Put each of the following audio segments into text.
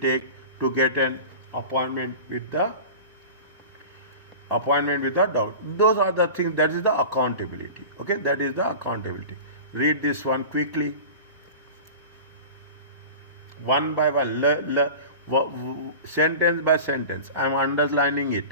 take to get an appointment with the doubt. Those are the things. That is the accountability. Okay, that is the accountability. Read this one quickly, one by one, sentence by sentence. I am underlining it.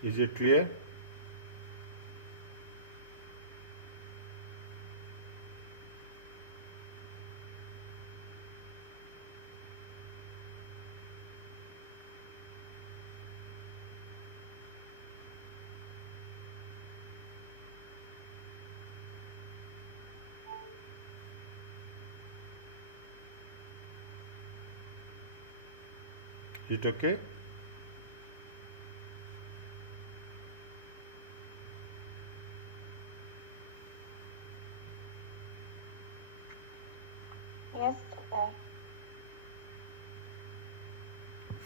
Is it clear? Is it okay? Yes, sir.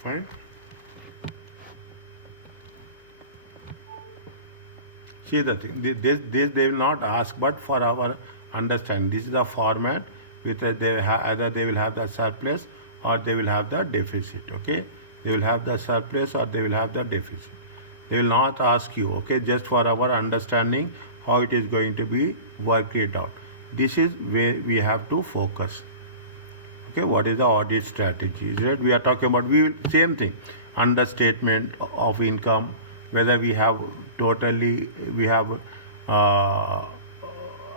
Fine. See the thing. This they will not ask, but for our understanding, this is the format with either they will have the surplus or they will have the deficit. Okay, they will have the surplus or they will have the deficit. They will not ask you. Okay, just for our understanding how it is going to be worked it out. This is where we have to focus. Okay, what is the audit strategy? Is it we are talking about same thing, understatement of income, whether we have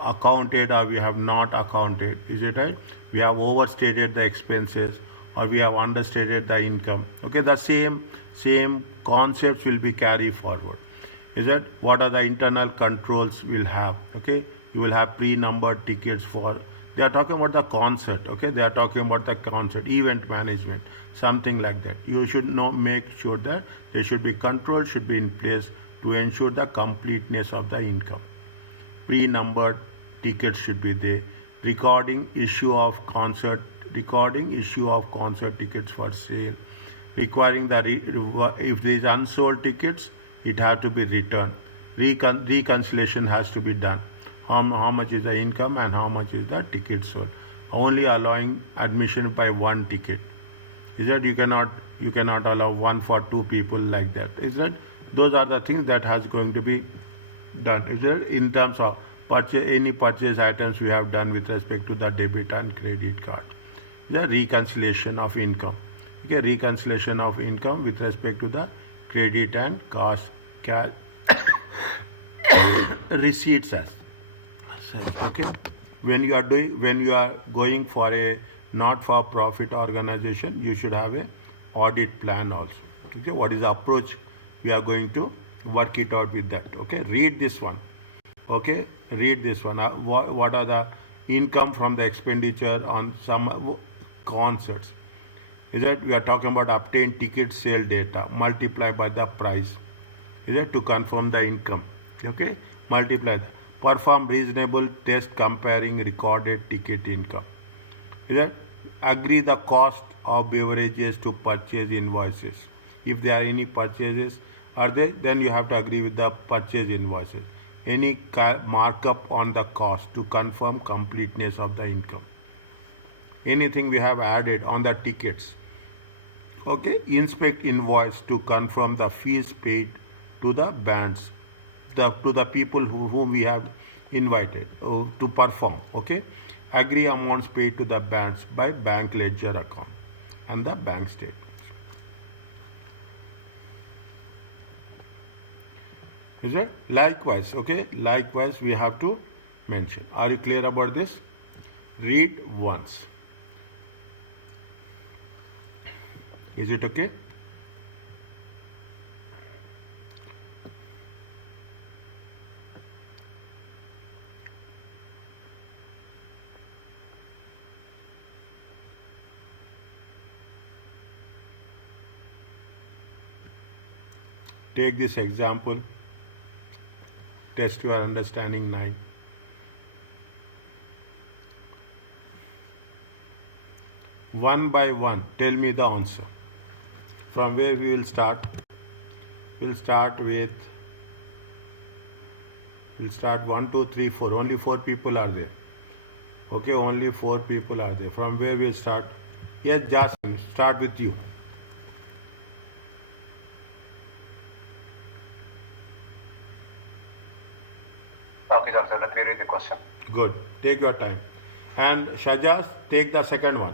accounted or we have not accounted. Is it right? We have overstated the expenses or we have understated the income. Okay, the same concepts will be carried forward. Is that what are the internal controls we'll have? Okay, you will have pre-numbered tickets for. They are talking about the concert. Okay, they are talking about the concert, event management, something like that. You should make sure that there should be control should be in place to ensure the completeness of the income. Pre-numbered tickets should be there. Recording issue of concert tickets for sale. Requiring if there is unsold tickets, it has to be returned. Reconciliation has to be done. How much is the income and how much is the ticket sold. Only allowing admission by one ticket. Is that you cannot allow one for two people like that. Is that those are the things that has going to be done. Is that in terms of any purchase items we have done with respect to the debit and credit card. The reconciliation of income. Okay, reconciliation of income with respect to the credit and cash receipts as such. Okay, when you are going for a not-for-profit organization, you should have a audit plan also. Okay, what is the approach we are going to work it out with that. Okay, read this one. Okay, read this one. What are the income from the expenditure on some concerts? Is that we are talking about obtained ticket sale data multiplied by the price. Is that to confirm the income? Okay, multiply that. Perform reasonable test comparing recorded ticket income. Is that agree the cost of beverages to purchase invoices. If there are any purchases, then you have to agree with the purchase invoices. Any markup on the cost to confirm completeness of the income. anything we have added on the tickets. Okay, inspect invoice to confirm the fees paid to the bands, to the people whom we have invited to perform. Okay, agree amounts paid to the bands by bank ledger account and the bank statements. Is it? Likewise, okay, likewise we have to mention. Are you clear about this? Read once. Is it okay? Take this example. Test your understanding 9. One by one, tell me the answer. From where we will start? We'll start 1, 2, 3, 4. Only 4 people are there. Okay, only 4 people are there. From where we'll start? Yes, Jasmine, start with you. Okay, doctor, let me read the question. Good. Take your time. And Shajaz, take the second one.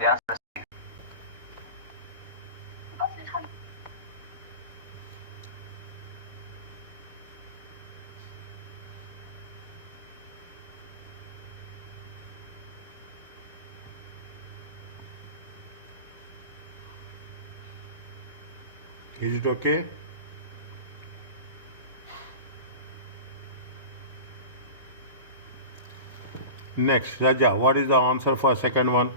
The answer is C. Is it okay? Next, Raja, what is the answer for second one?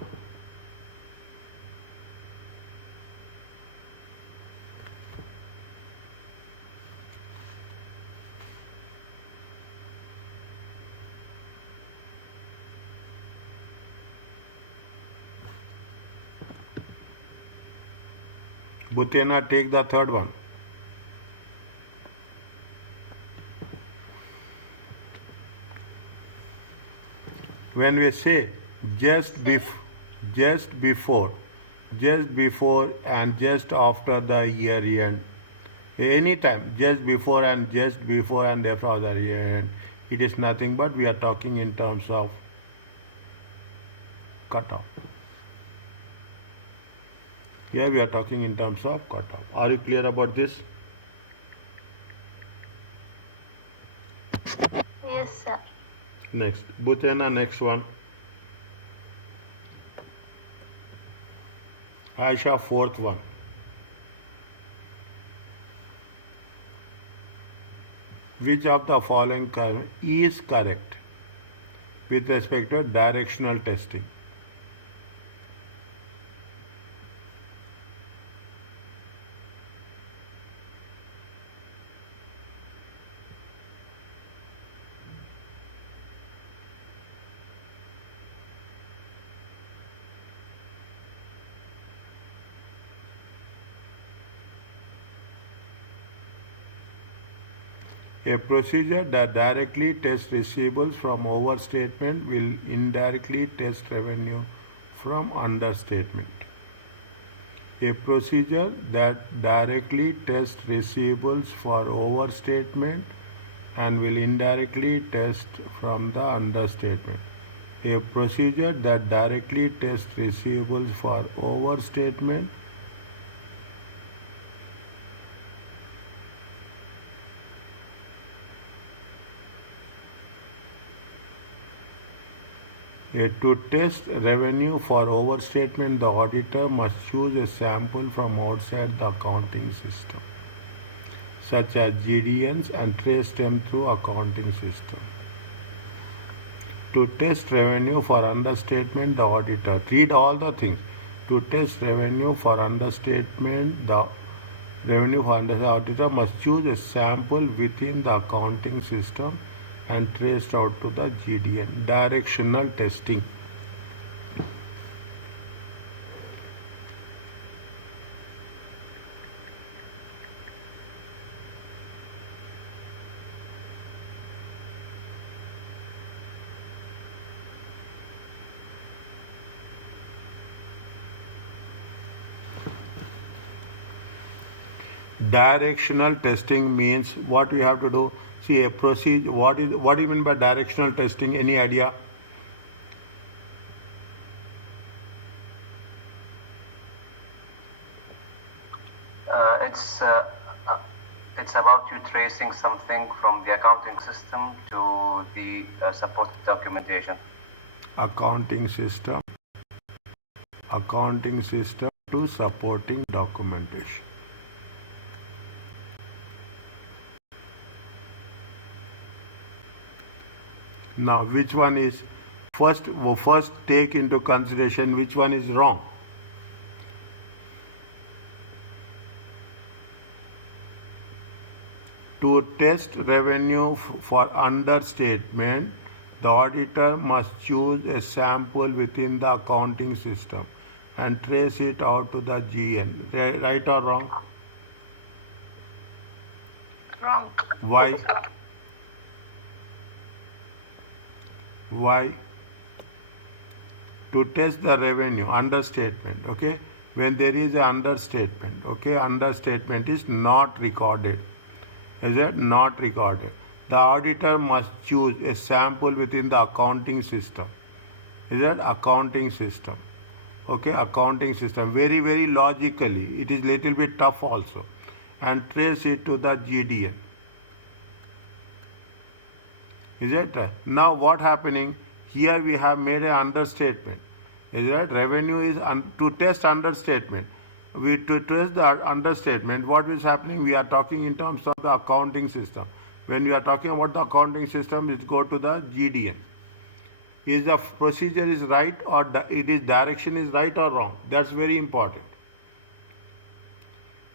Bhutena, take the third one. When we say just before, and just after the year end, anytime just before and after the year end, it is nothing but we are talking in terms of cutoff. Here we are talking in terms of cutoff. Are you clear about this? Yes, sir. Next, Bhutena, next one. Aisha, fourth one. Which of the following is correct with respect to directional testing? A procedure that directly tests receivables from overstatement will indirectly test revenue from understatement. A procedure that directly tests receivables for overstatement and will indirectly test from the understatement. A procedure that directly tests receivables for overstatement To test revenue for overstatement, the auditor must choose a sample from outside the accounting system, such as GDNs, and trace them through accounting system. To test revenue for understatement, the auditor, read all the things. To test revenue for understatement, the auditor must choose a sample within the accounting system and traced out to the GDN. Directional testing. Directional testing means what we have to do. See, a procedure. What do you mean by directional testing? Any idea? It's about you tracing something from the accounting system to the supported documentation. Accounting system to supporting documentation. Now, which one is first take into consideration which one is wrong. To test revenue for understatement, the auditor must choose a sample within the accounting system and trace it out to the GN. Right or wrong? Wrong. Why? Why? To test the revenue, understatement, okay? When there is an understatement, okay? Understatement is not recorded. Is it not recorded? The auditor must choose a sample within the accounting system. Is that accounting system? Okay, accounting system. Very, very logically. It is little bit tough also. And trace it to the GDN. Is it? Now what happening? Here we have made an understatement. Is that revenue is to test understatement. To test the understatement, what is happening? We are talking in terms of the accounting system. When we are talking about the accounting system, it go to the GDN. Is the procedure is right or it is direction is right or wrong? That's very important.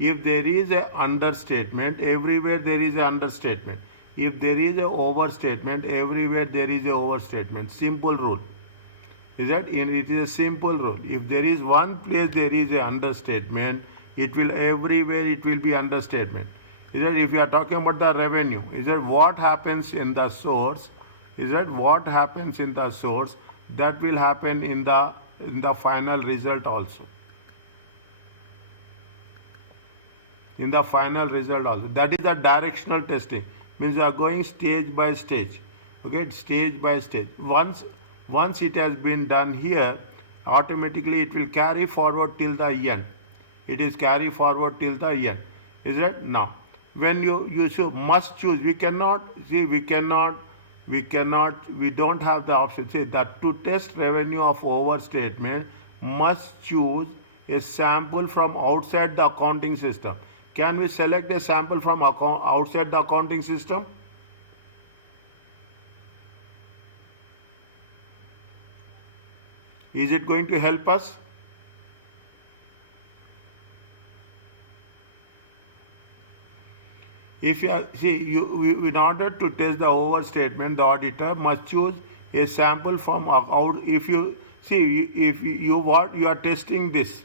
If there is a understatement, everywhere there is a understatement. If there is a overstatement, everywhere there is a overstatement. Simple rule. Is that? It is a simple rule. If there is one place there is a understatement, it will everywhere it will be understatement. Is that? If you are talking about the revenue, is that what happens in the source? Is that what happens in the source? That will happen in the final result also. In the final result also. That is the directional testing. Means you are going stage by stage. Okay, stage by stage. Once it has been done here, automatically it will carry forward till the end. It is carry forward till the end. Is it? Now, when you must choose, we don't have the option. Say that to test revenue of overstatement, must choose a sample from outside the accounting system. Can we select a sample from outside the accounting system? Is it going to help us? If you are, in order to test the overstatement, the auditor must choose a sample from out. If you are testing this,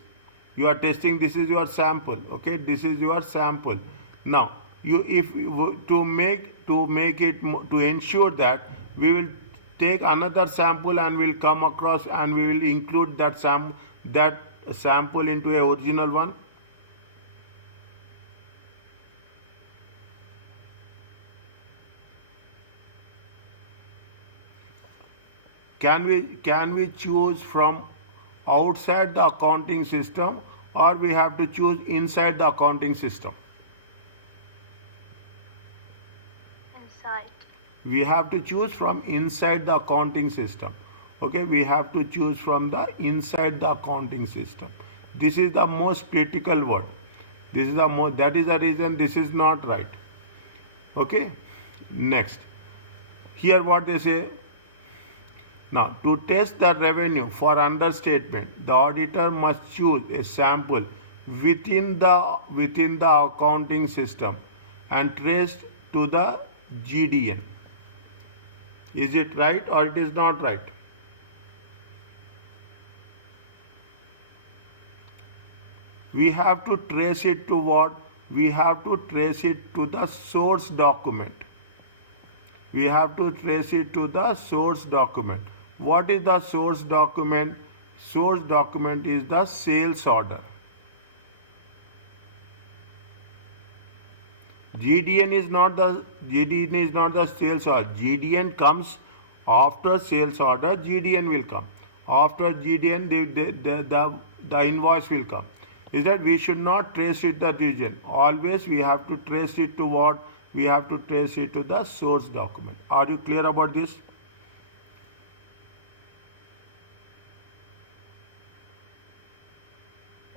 this is your sample. Okay, this is your sample. Now, to ensure that we will take another sample and we'll come across and we will include that sample into a original one. Can we choose from outside the accounting system or we have to choose inside the accounting system? Inside. We have to choose from inside the accounting system. Okay, we have to choose from the inside the accounting system. This is the most critical word. This is the most, that is the reason this is not right. Okay, next. Here what they say. Now, to test the revenue for understatement, the auditor must choose a sample within the accounting system and traced to the GDN. Is it right or it is not right? We have to trace it to what? We have to trace it to the source document. We have to trace it to the source document. What is the source document? Source document is the sales order. GDN is not the sales order. GDN comes after sales order. GDN will come after GDN. The invoice will come. Is that we should not trace it the region. Always we have to trace it to what? We have to trace it to the source document. Are you clear about this?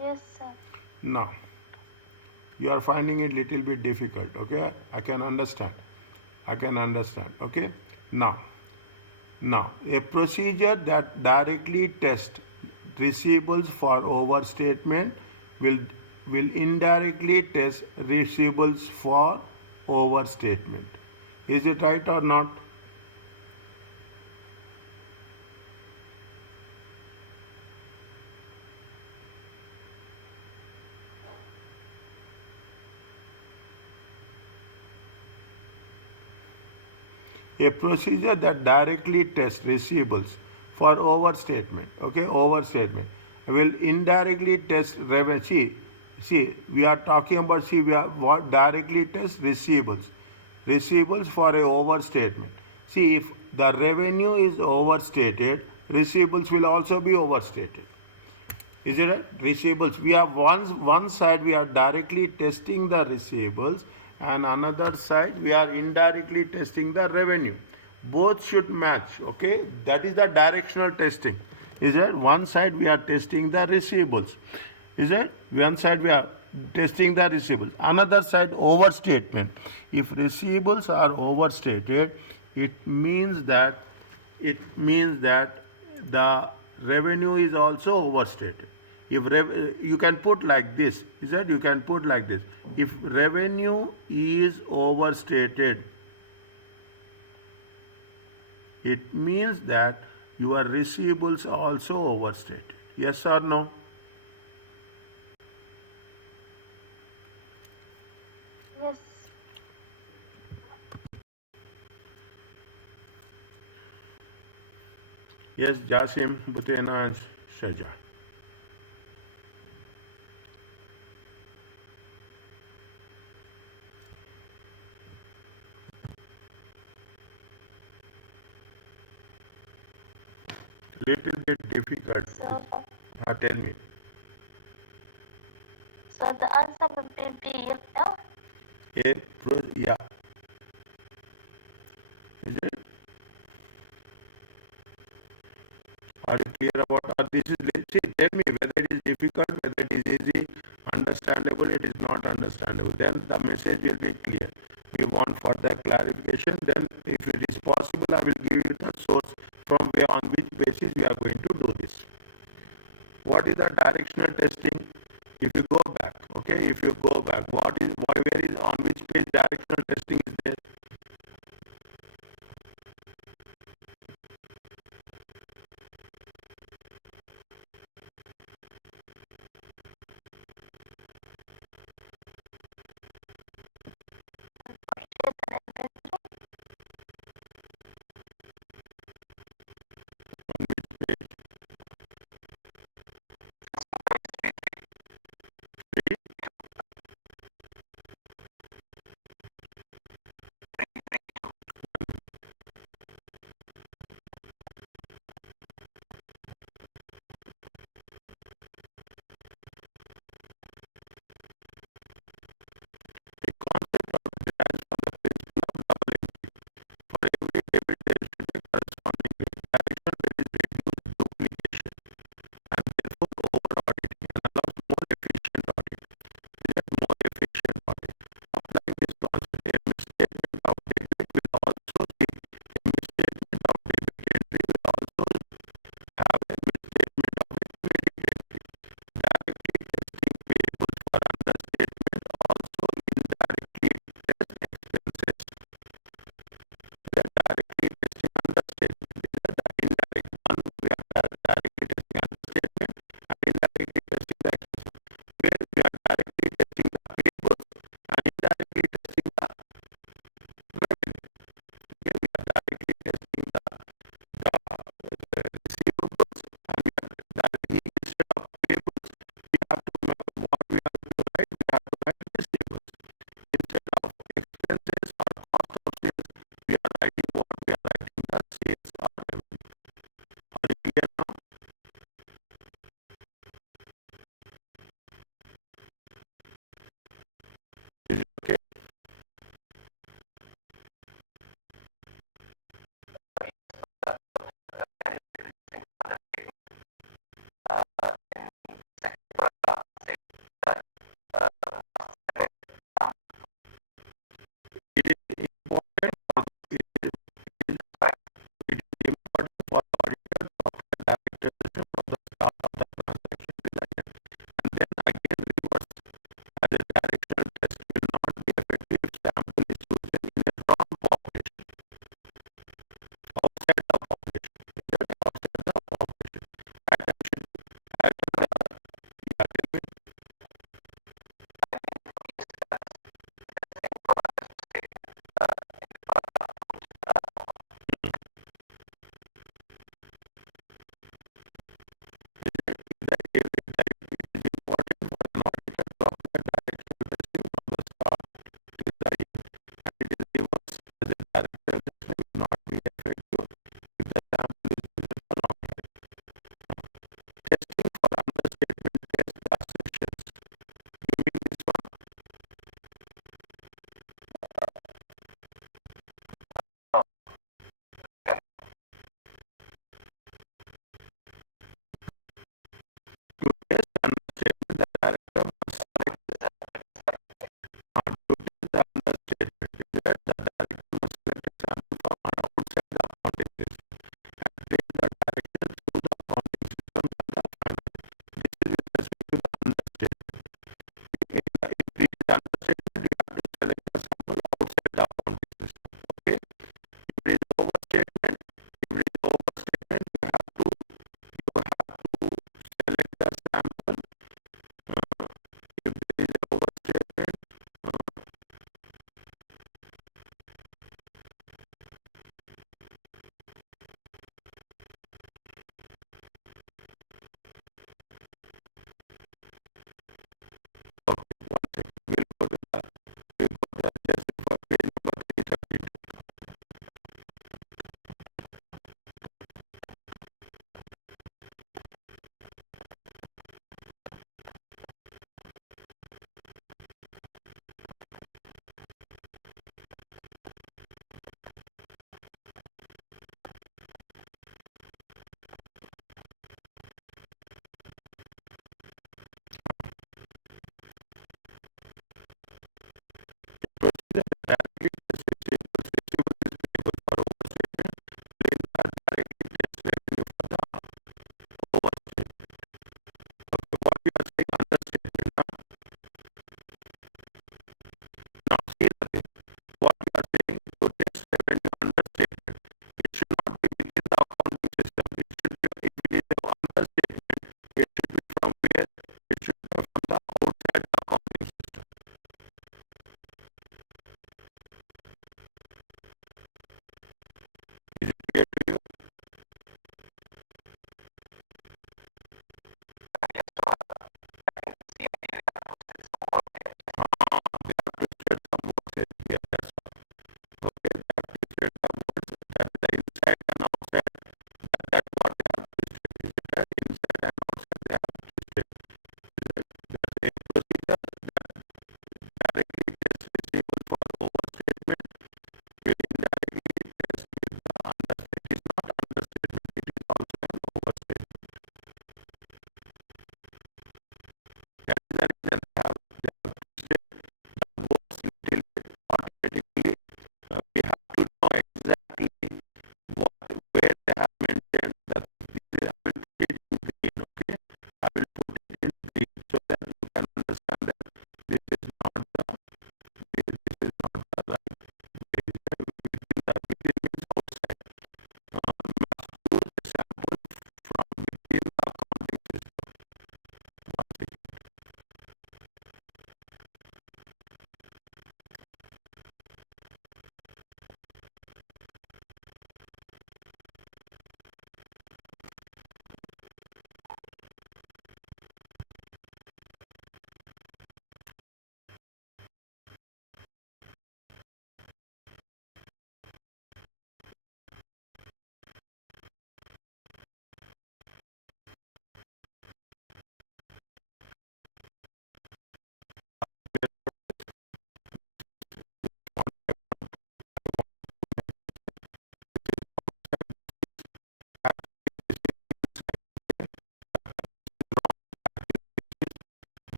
Yes, sir. Now, you are finding it little bit difficult. Okay, I can understand. Okay. Now, a procedure that directly tests receivables for overstatement will indirectly test receivables for overstatement. Is it right or not? A procedure that directly tests receivables for overstatement, okay, overstatement, will indirectly test revenue. See, we are talking about, we are what directly test receivables for a overstatement. See, if the revenue is overstated, receivables will also be overstated. Is it right? Receivables. We have one side we are directly testing the receivables, and another side we are indirectly testing the revenue. Both should match. Okay, that is the directional testing. Is it? One side we are testing the receivables. Is it? One side we are testing the receivables. Another side overstatement. If receivables are overstated, it means that the revenue is also overstated. If you can put like this, is that you can put like this. If revenue is overstated, it means that your receivables are also overstated. Yes or no? Yes. Yes, Jasim, Butena, and Shaja. Little bit difficult. So, Tell me. so the answer would be B, no? Yeah. Is it? Are you clear about this? See, tell me whether it is difficult, whether it is easy, understandable, it is not understandable. Then the message will be clear. We want further clarification. Then, if it is possible, I will give you the source from where on which basis we are going to do this. What is the directional testing? If you go back, okay, if you go back, where is on which page directional testing is there? capital